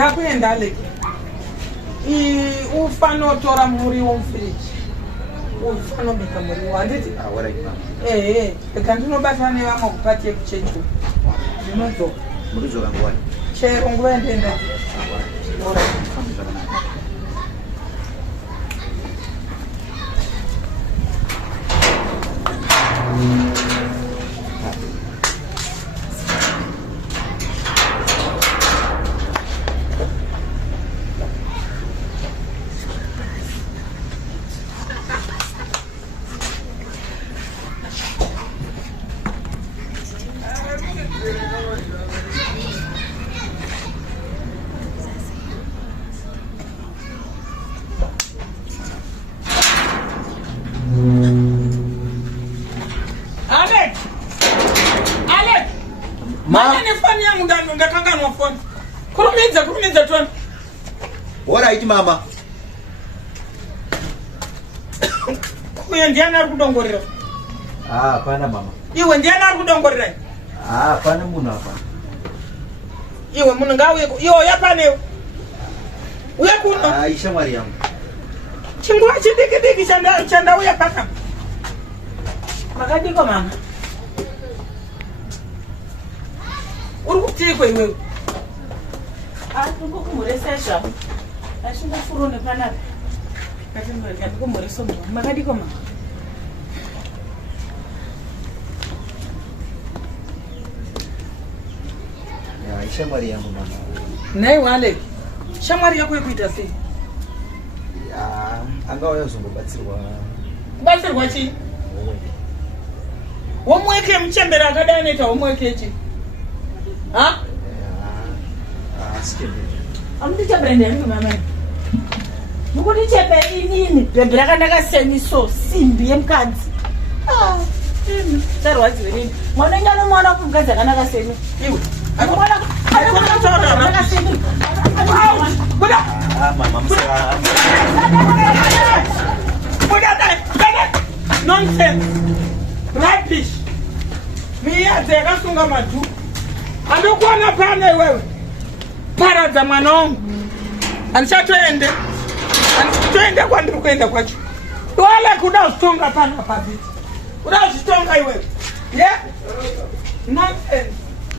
Akuenda leki. Ufano tora muri womfridge. Ufano bika muri wanditi. Wala ikama. Ekandino batane wama kupatie kuchechu. Zinozo. Murizo langwani. Chero ngwende nda. Ora. Kurumiza tuan. Alright mama. Kuya ndiana ari kudongorera. Hapana mama. Iwe ndiana ari kudongorera. Hapana munhu hapana. Iwe munhu ngauye. Iyo yapane. Uya kuno. Ishamwari yangu. Chingwa chidiki chanda uya paka. Makadiko mama. Uri kutiko iwe. Aku kumuresesha. Ashinda furone panapa. Kati mweka kumureso mwa. Makadiko mama. Ishamwari yangu mama. Nei wale. Shamwari yako yekuita sei? Angauya kuzongobatsirwa. Kubatsirwa chi? Womweke nechembere akadanoita womweke chi? Ha? Amuti chembere ndemi mama. Mukuti chembere inini? Bembere akanaka seniso simbi yemukadzi. Charwadzi wenini? Mwana nyano mwana kumukadzi akanaka seni. Iwe. Mwana akanaka seni. Buda. Mama msera. Buda dai. Nonsense. Rubbish. Mia zeka sunga madu. Andikuona pane wewe. Paradza mwana wangu. Anishatoende. Twende kwandiri kuenda kwacho. Wala kuda ustonga pana pabiti. Kuda ustonga iwewe. Yeah? Nonsense.